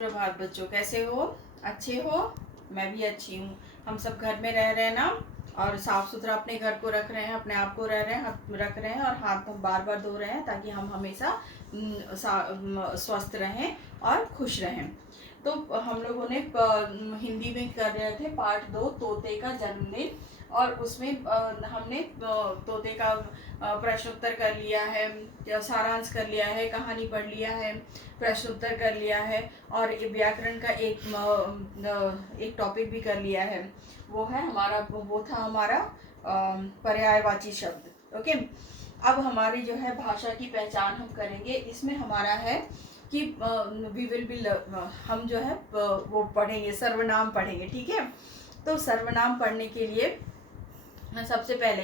प्रभात बच्चों, कैसे हो? अच्छे हो? मैं भी अच्छी हूँ। हम सब घर में रह रहे हैं ना, और साफ सुथरा अपने घर को रख रहे हैं, अपने आप को रख रहे हैं, और हाथ बार बार धो रहे हैं ताकि हम हमेशा स्वस्थ रहें और खुश रहें। तो हम लोगों ने हिंदी में कर रहे थे पार्ट 2, तोते का जन्मदिन। और उसमें हमने तोते का प्रश्नोत्तर कर लिया है, सारांश कर लिया है, कहानी पढ़ लिया है, प्रश्नोत्तर कर लिया है, और व्याकरण का एक टॉपिक भी कर लिया है। वो था हमारा पर्यायवाची शब्द। ओके, अब हमारी जो है भाषा की पहचान हम करेंगे। इसमें हमारा है कि वी विल बी हम जो है वो पढ़ेंगे, सर्वनाम पढ़ेंगे। ठीक है, तो सर्वनाम पढ़ने के लिए सबसे पहले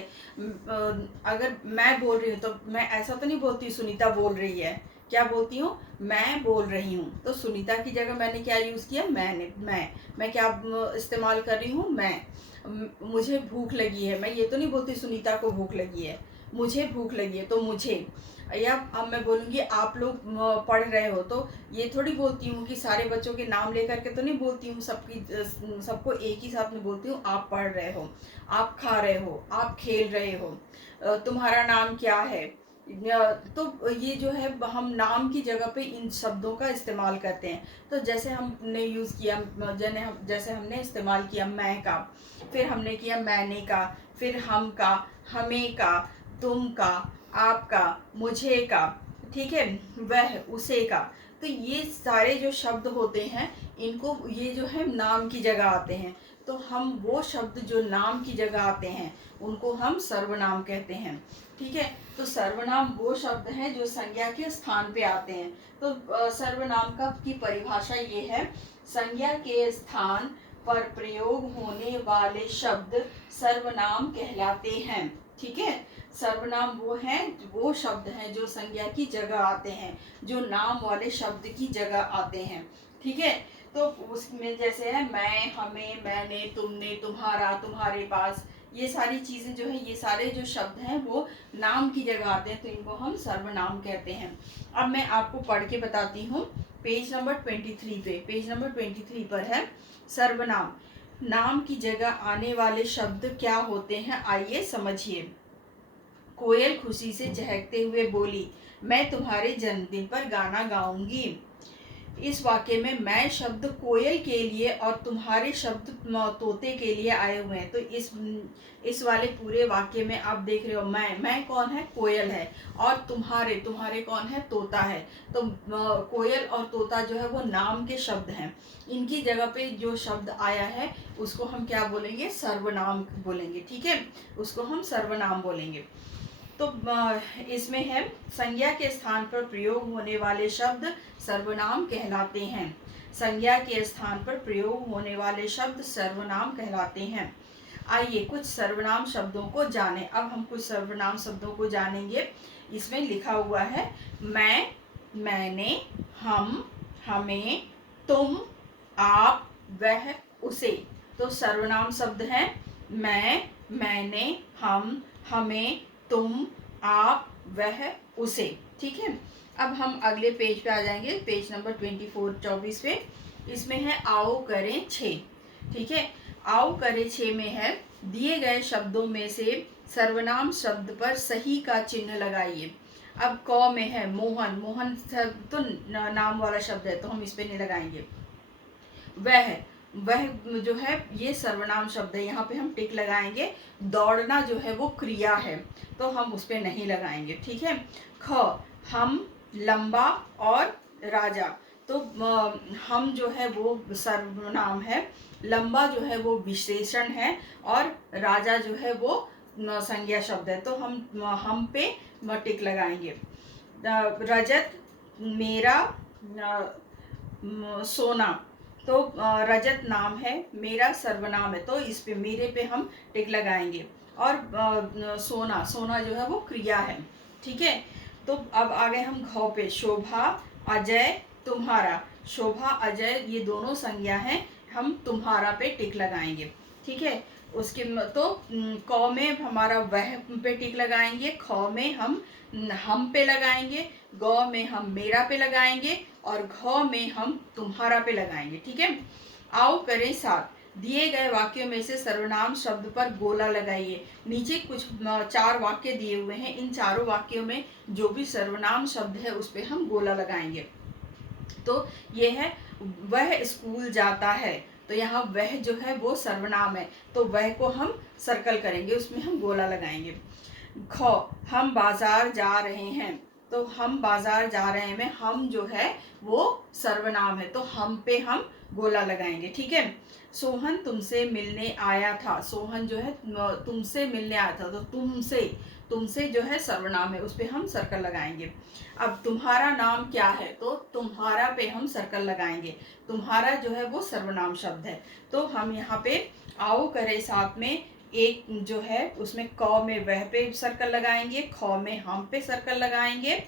अगर मैं बोल रही हूँ तो मैं ऐसा तो नहीं बोलती सुनीता बोल रही है। क्या बोलती हूँ? मैं बोल रही हूँ। तो सुनीता की जगह मैंने क्या यूज़ किया? मैं क्या इस्तेमाल कर रही हूँ? मुझे भूख लगी है। मैं ये तो नहीं बोलती सुनीता को भूख लगी है, मुझे भूख लगी है तो मुझे। या अब मैं बोलूँगी आप लोग पढ़ रहे हो, तो ये थोड़ी बोलती हूँ कि सारे बच्चों के नाम लेकर के तो नहीं बोलती हूँ, सबको एक ही साथ में बोलती हूँ। आप पढ़ रहे हो, आप खा रहे हो, आप खेल रहे हो, तुम्हारा नाम क्या है। तो ये जो है हम नाम की जगह पे इन शब्दों का इस्तेमाल करते हैं। तो जैसे हमने यूज़ किया, जैसे हमने इस्तेमाल किया मैं का, फिर हमने किया मैंने का, फिर हम का, हमें का, तुम का, आपका, मुझे का, ठीक है, वह, उसे का। तो ये सारे जो शब्द होते हैं, इनको ये जो है नाम की जगह आते हैं। तो हम वो शब्द जो नाम की जगह आते हैं उनको हम सर्वनाम कहते हैं। ठीक है, तो सर्वनाम वो शब्द हैं जो संज्ञा के स्थान पे आते हैं। तो सर्वनाम का की परिभाषा ये है, संज्ञा के स्थान पर प्रयोग होने वाले शब्द सर्वनाम कहलाते हैं। ठीक है, सर्वनाम वो शब्द हैं जो संज्ञा की जगह आते हैं, जो नाम वाले शब्द की जगह आते हैं। ठीक है, तो उसमें जैसे है मैं, हमें, मैंने, तुमने, तुम्हारा, तुम्हारे पास, ये सारी चीज़ें जो है, ये सारे जो शब्द हैं वो नाम की जगह आते हैं, तो इनको हम सर्वनाम कहते हैं। अब मैं आपको पढ़ के बताती हूँ। पेज नंबर 23 पर है सर्वनाम। नाम की जगह आने वाले शब्द क्या होते हैं, आइए समझिए। कोयल खुशी से चहकते हुए बोली, मैं तुम्हारे जन्मदिन पर गाना गाऊंगी। इस वाक्य में मैं शब्द कोयल के लिए और तुम्हारे शब्द तोते के लिए आए हुए हैं। तो इस वाले पूरे वाक्य में आप देख रहे हो, मैं कौन है? कोयल है। और तुम्हारे कौन है? तोता है। तो कोयल और तोता जो है वो नाम के शब्द हैं। इनकी जगह पे जो शब्द आया है उसको हम क्या बोलेंगे? सर्वनाम बोलेंगे। ठीक है, उसको हम सर्वनाम बोलेंगे। तो इसमें है संज्ञा के स्थान पर प्रयोग होने वाले शब्द सर्वनाम कहलाते हैं। संज्ञा के स्थान पर प्रयोग होने वाले शब्द सर्वनाम कहलाते हैं। आइए कुछ सर्वनाम शब्दों को जानें। अब हम कुछ सर्वनाम शब्दों को जानेंगे। इसमें लिखा हुआ है मैं, मैंने, हम, हमें, तुम, आप, वह, उसे। तो सर्वनाम शब्द हैं मैं, मैंने, हम, हमें, तुम, आप, वह, उसे। ठीक है, अब हम अगले पेज पे आ जाएंगे, पेज नंबर 24 पे। इसमें है आओ करें छे। ठीक है, आओ करें छे में है दिए गए शब्दों में से सर्वनाम शब्द पर सही का चिन्ह लगाइए। अब क में है मोहन। मोहन तो नाम वाला शब्द है तो हम इस पे नहीं लगाएंगे। वह जो है ये सर्वनाम शब्द है, यहाँ पे हम टिक लगाएंगे। दौड़ना जो है वो क्रिया है तो हम उस पे नहीं लगाएंगे। ठीक है, ख हम, लंबा और राजा। तो हम जो है वो सर्वनाम है, लंबा जो है वो विशेषण है, और राजा जो है वो संज्ञा शब्द है। तो हम पे टिक लगाएंगे। रजत, मेरा, सोना। तो रजत नाम है, मेरा सर्वनाम है तो इस पे मेरे पे हम टिक लगाएंगे। और सोना जो है वो क्रिया है। ठीक है, तो अब आ गए हम घ पे। शोभा, अजय, तुम्हारा। शोभा, अजय ये दोनों संज्ञा हैं, हम तुम्हारा पे टिक लगाएंगे। ठीक है। उसके तो क में हमारा वह पे टिक लगाएंगे, ख में हम पे लगाएंगे, ग में हम मेरा पे लगाएंगे और घ में हम तुम्हारा पे लगाएंगे। ठीक है। आओ करें साथ। दिए गए वाक्यों में से सर्वनाम शब्द पर गोला लगाइए। नीचे कुछ 4 वाक्य दिए हुए हैं, इन चारों वाक्यों में जो भी सर्वनाम शब्द है उस पे हम गोला लगाएंगे। तो ये है वह स्कूल जाता है, तो यहाँ वह जो है वो सर्वनाम है, तो वह को हम सर्कल करेंगे, उसमें हम गोला लगाएंगे। ख हम बाजार जा रहे हैं, तो हम बाजार जा रहे हैं में हम जो है वो सर्वनाम है, तो हम पे हम गोला लगाएंगे। ठीक है। सोहन तुमसे मिलने आया था, सोहन जो है तुमसे मिलने आया था, तो तुमसे जो है सर्वनाम है, उस पे हम सर्कल लगाएंगे। अब तुम्हारा नाम क्या है, तो तुम्हारा पे हम सर्कल लगाएंगे, तुम्हारा जो है वो सर्वनाम शब्द है। तो हम यहाँ पे आओ करे साथ में एक जो है उसमें क में वह पे सर्कल लगाएंगे, ख में हम पे सर्कल लगाएंगे,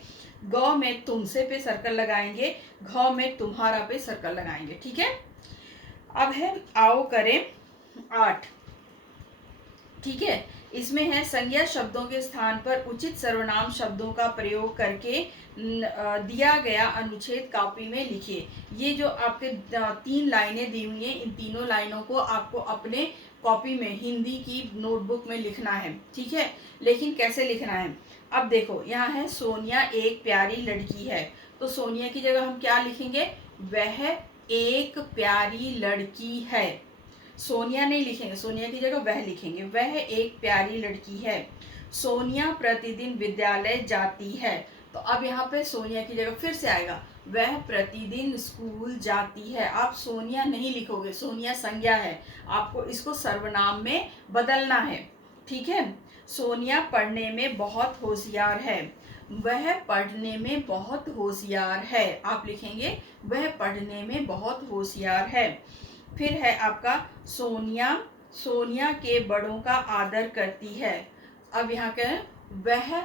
ग में तुमसे पे सर्कल लगाएंगे, घ में तुम्हारा पे सर्कल लगाएंगे। ठीक है। अब है आओ करें 8। ठीक है। इसमें है संज्ञा शब्दों के स्थान पर उचित सर्वनाम शब्दों का प्रयोग करके दिया गया अनुच्छेद कॉपी में लिखिए। ये जो आपके 3 लाइनें दी हुई हैं, इन तीनों लाइनों को आपको अपने कॉपी में हिंदी की नोटबुक में लिखना है। ठीक है। लेकिन कैसे लिखना है, अब देखो यहाँ है सोनिया एक प्यारी लड़की है, तो सोनिया की जगह हम क्या लिखेंगे, वह एक प्यारी लड़की है। सोनिया नहीं लिखेंगे, सोनिया की जगह वह लिखेंगे, वह एक प्यारी लड़की है। सोनिया प्रतिदिन विद्यालय जाती है, तो अब यहाँ पे सोनिया की जगह फिर से आएगा, वह प्रतिदिन स्कूल जाती है। आप सोनिया नहीं लिखोगे, सोनिया संज्ञा है, आपको इसको सर्वनाम में बदलना है। ठीक है। सोनिया पढ़ने में बहुत होशियार है, वह पढ़ने में बहुत होशियार है, आप लिखेंगे वह पढ़ने में बहुत होशियार है। फिर है आपका सोनिया के बड़ों का आदर करती है। अब यहाँ क्या है, वह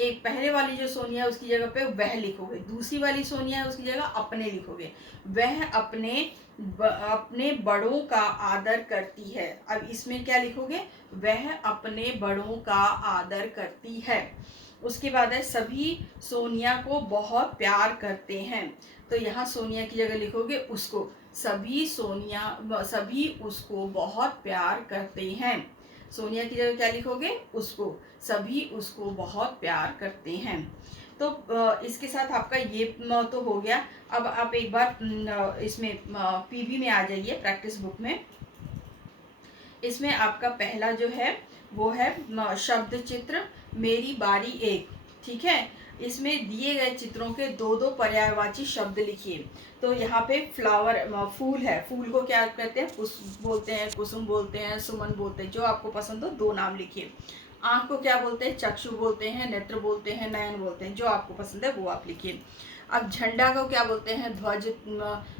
एक पहले वाली जो सोनिया है उसकी जगह पे वह लिखोगे, दूसरी वाली सोनिया है उसकी जगह अपने लिखोगे। वह अपने बड़ों का आदर करती है, अब इसमें क्या लिखोगे, वह अपने बड़ों का आदर करती है। उसके बाद है सभी सोनिया को बहुत प्यार करते हैं, तो यहाँ सोनिया की जगह लिखोगे उसको, सभी उसको बहुत प्यार करते हैं। सोनिया की जगह क्या लिखोगे, उसको, सभी उसको बहुत प्यार करते हैं। तो इसके साथ आपका ये तो हो गया। अब आप एक बार इसमें पीवी में आ जाइए, प्रैक्टिस बुक में। इसमें आपका पहला जो है वो है शब्द चित्र मेरी बारी एक। ठीक है। इसमें दिए गए चित्रों के 2-2 पर्यायवाची शब्द लिखिए। तो यहाँ पे फ्लावर फूल है, फूल को क्या कहते हैं, पुष्प बोलते हैं, कुसुम बोलते हैं, सुमन बोलते हैं, जो आपको पसंद हो 2 नाम लिखिए। आँख को क्या बोलते हैं, चक्षु बोलते हैं, नेत्र बोलते हैं, नयन बोलते हैं, जो आपको पसंद है वो आप लिखिए। अब झंडा को क्या बोलते हैं, ध्वज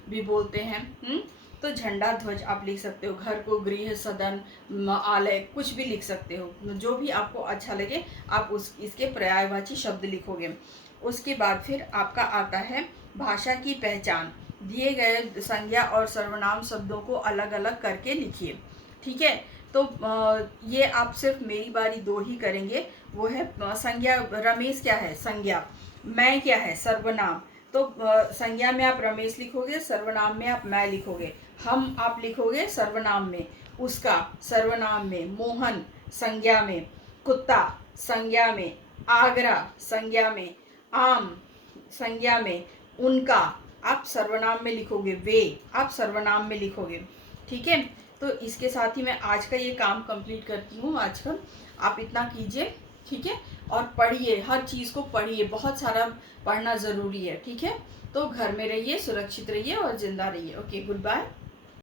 भी बोलते हैं। तो झंडा ध्वज आप लिख सकते हो। घर को गृह, सदन, आलय, कुछ भी लिख सकते हो, जो भी आपको अच्छा लगे आप इसके पर्यायवाची शब्द लिखोगे। उसके बाद फिर आपका आता है भाषा की पहचान। दिए गए संज्ञा और सर्वनाम शब्दों को अलग अलग करके लिखिए। ठीक है। तो ये आप सिर्फ मेरी बारी 2 ही करेंगे। वो है संज्ञा, रमेश क्या है, संज्ञा, मैं क्या है, सर्वनाम। तो संज्ञा में आप रमेश लिखोगे, सर्वनाम में आप मैं लिखोगे, हम आप लिखोगे सर्वनाम में, उसका सर्वनाम में, मोहन संज्ञा में, कुत्ता संज्ञा में, आगरा संज्ञा में, आम संज्ञा में, उनका आप सर्वनाम में लिखोगे, वे आप सर्वनाम में लिखोगे। ठीक है। तो इसके साथ ही मैं आज का ये काम कंप्लीट करती हूँ। आजकल आप इतना कीजिए। ठीक है। और पढ़िए, हर चीज़ को पढ़िए, बहुत सारा पढ़ना ज़रूरी है। ठीक है। तो घर में रहिए, सुरक्षित रहिए और जिंदा रहिए। Okay, good bye.